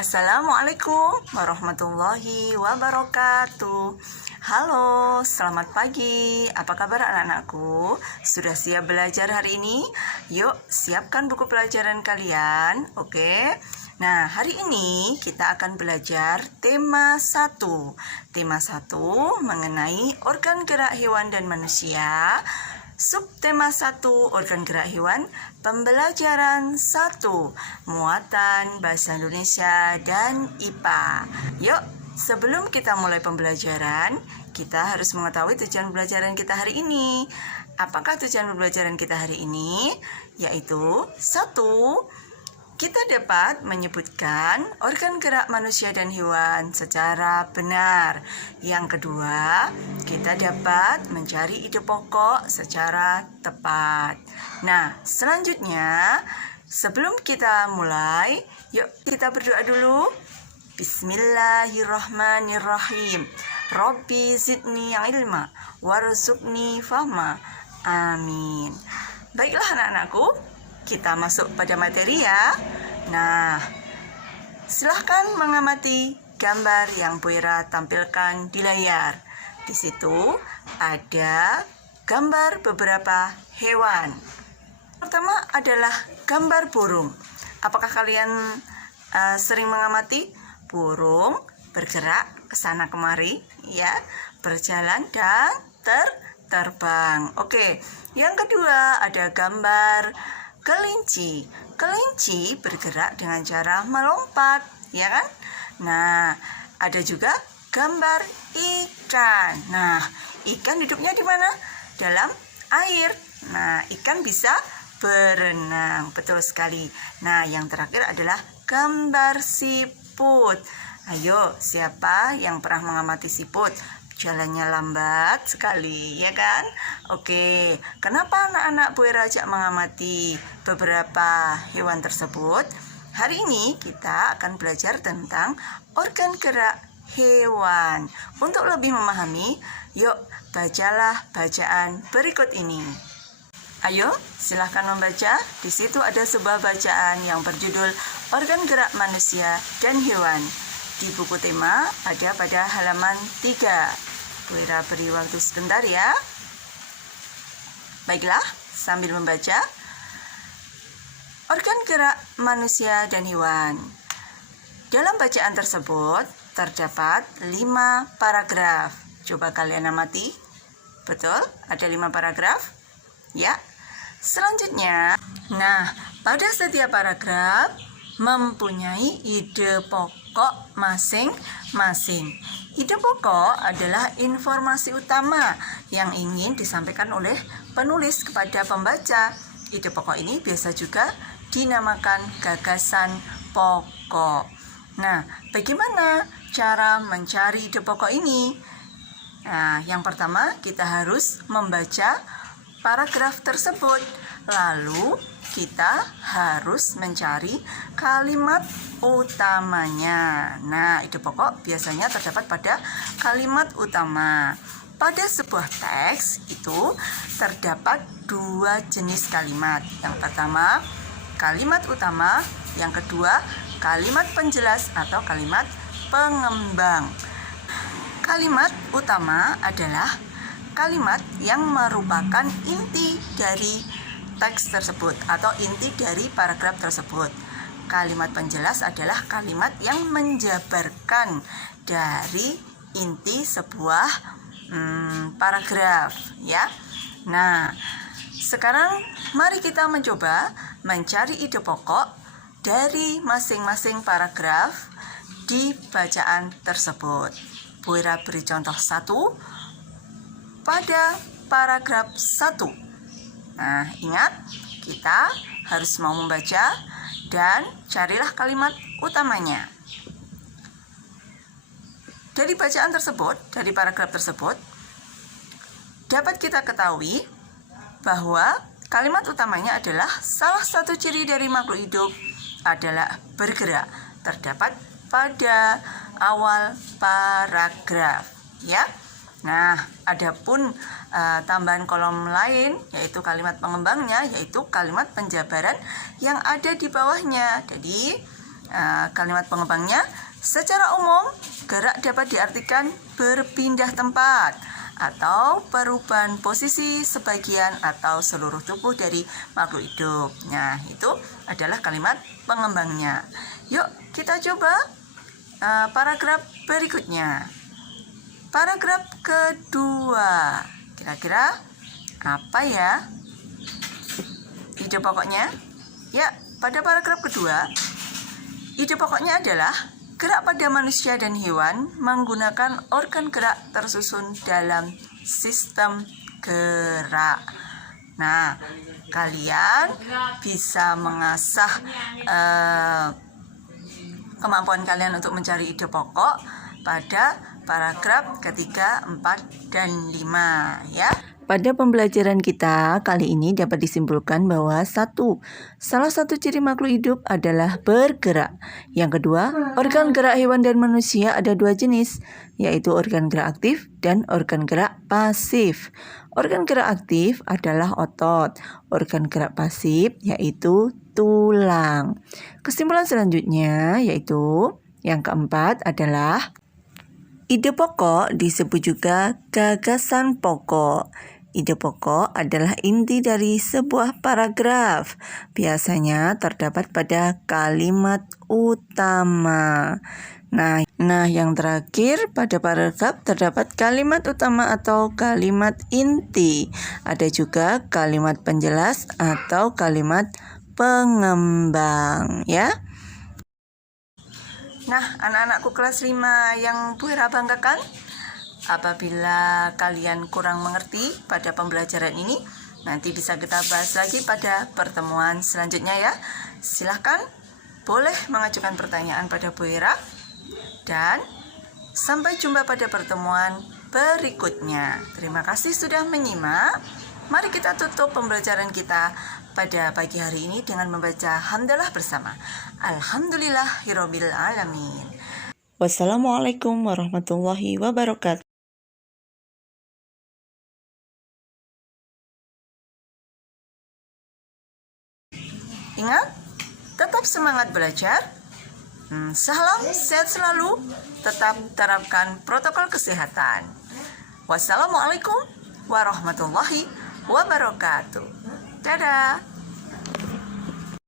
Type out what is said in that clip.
Assalamualaikum warahmatullahi wabarakatuh. Halo, selamat pagi. Apa kabar anak-anakku? Sudah siap belajar hari ini? Yuk, siapkan buku pelajaran kalian. Oke. Nah, hari ini kita akan belajar tema 1. Tema 1 mengenai organ gerak hewan dan manusia. Subtema 1, organ gerak hewan, pembelajaran 1, muatan bahasa Indonesia dan IPA. Yuk, sebelum kita mulai pembelajaran, kita harus mengetahui tujuan pembelajaran kita hari ini. Apakah tujuan pembelajaran kita hari ini? Yaitu 1, kita dapat menyebutkan organ gerak manusia dan hewan secara benar. Yang kedua, kita dapat mencari ide pokok secara tepat. Nah, selanjutnya, sebelum kita mulai, yuk kita berdoa dulu. Bismillahirrahmanirrahim. Rabbi zidni ilma warzuqni fahma. Amin. Baiklah anak-anakku, kita masuk pada materi ya. Nah, silahkan mengamati gambar yang Bu Ira tampilkan di layar. Di situ ada gambar beberapa hewan. Pertama adalah gambar burung. Apakah kalian sering mengamati burung bergerak ke sana kemari, ya, berjalan dan terbang. Oke, yang kedua ada gambar kelinci. Kelinci bergerak dengan cara melompat, ya kan? Nah, ada juga gambar ikan. Nah, ikan hidupnya di mana? Dalam air. Nah, ikan bisa berenang. Betul sekali. Nah, yang terakhir adalah gambar siput. Ayo, siapa yang pernah mengamati siput? Jalannya lambat sekali, ya kan? Oke, kenapa anak-anak Bu Ira ajak mengamati beberapa hewan tersebut? Hari ini kita akan belajar tentang organ gerak hewan. Untuk lebih memahami, yuk bacalah bacaan berikut ini. Ayo, silahkan membaca. Di situ ada sebuah bacaan yang berjudul Organ Gerak Manusia dan Hewan. Di buku tema ada pada halaman 3. Bu Ira beri waktu sebentar ya. Baiklah, sambil membaca. Organ gerak manusia dan hewan. Dalam bacaan tersebut terdapat 5 paragraf. Coba kalian amati. Betul? Ada 5 paragraf? Ya. Selanjutnya, nah, pada setiap paragraf mempunyai ide pokok masing-masing. Ide pokok adalah informasi utama yang ingin disampaikan oleh penulis kepada pembaca. Ide pokok ini biasa juga dinamakan gagasan pokok. Nah, bagaimana cara mencari ide pokok ini? Nah, yang pertama kita harus membaca paragraf tersebut. Lalu kita harus mencari kalimat utamanya. Nah, ide pokok biasanya terdapat pada kalimat utama. Pada sebuah teks itu terdapat 2 jenis kalimat. Yang pertama, kalimat utama. Yang kedua, kalimat penjelas atau kalimat pengembang. Kalimat utama adalah kalimat yang merupakan inti dari teks tersebut atau inti dari paragraf tersebut. Kalimat penjelas adalah kalimat yang menjabarkan dari inti sebuah paragraf, ya. Nah, sekarang mari kita mencoba mencari ide pokok dari masing-masing paragraf di bacaan tersebut. Bu Ira beri contoh 1 pada paragraf 1. Nah, ingat, kita harus mau membaca dan carilah kalimat utamanya. Dari bacaan tersebut, dari paragraf tersebut, dapat kita ketahui bahwa kalimat utamanya adalah salah satu ciri dari makhluk hidup adalah bergerak. Terdapat pada awal paragraf, ya. Nah, adapun tambahan kolom lain yaitu kalimat pengembangnya, yaitu kalimat penjabaran yang ada di bawahnya. Jadi Kalimat pengembangnya, secara umum gerak dapat diartikan berpindah tempat atau perubahan posisi sebagian atau seluruh tubuh dari makhluk hidup. Nah, itu adalah kalimat pengembangnya. Yuk, kita coba paragraf berikutnya. Paragraf kedua. Kira-kira apa ya ide pokoknya? Ya, pada paragraf kedua, ide pokoknya adalah gerak pada manusia dan hewan menggunakan organ gerak tersusun dalam sistem gerak. Nah, kalian bisa mengasah kemampuan kalian untuk mencari ide pokok pada paragraf ketiga, 4, dan 5 ya. Pada pembelajaran kita kali ini dapat disimpulkan bahwa salah satu ciri makhluk hidup adalah bergerak. Yang kedua, organ gerak hewan dan manusia ada dua jenis, yaitu organ gerak aktif dan organ gerak pasif. Organ gerak aktif adalah otot, organ gerak pasif yaitu tulang. Kesimpulan selanjutnya yaitu yang keempat adalah ide pokok disebut juga gagasan pokok. Ide pokok adalah inti dari sebuah paragraf. Biasanya terdapat pada kalimat utama. Nah, yang terakhir pada paragraf terdapat kalimat utama atau kalimat inti. Ada juga kalimat penjelas atau kalimat pengembang, ya. Nah, anak-anakku kelas 5 yang Bu Hera banggakan, apabila kalian kurang mengerti pada pembelajaran ini, nanti bisa kita bahas lagi pada pertemuan selanjutnya ya. Silahkan boleh mengajukan pertanyaan pada Bu Hera. Dan sampai jumpa pada pertemuan berikutnya. Terima kasih sudah menyimak. Mari kita tutup pembelajaran kita pada pagi hari ini dengan membaca hamdalah bersama. Alhamdulillahirabbil alamin. Wassalamualaikum warahmatullahi wabarakatuh. Ingat, tetap semangat belajar. Salam sehat selalu. Tetap terapkan protokol kesehatan. Wassalamualaikum warahmatullahi wabarakatuh. Dadah.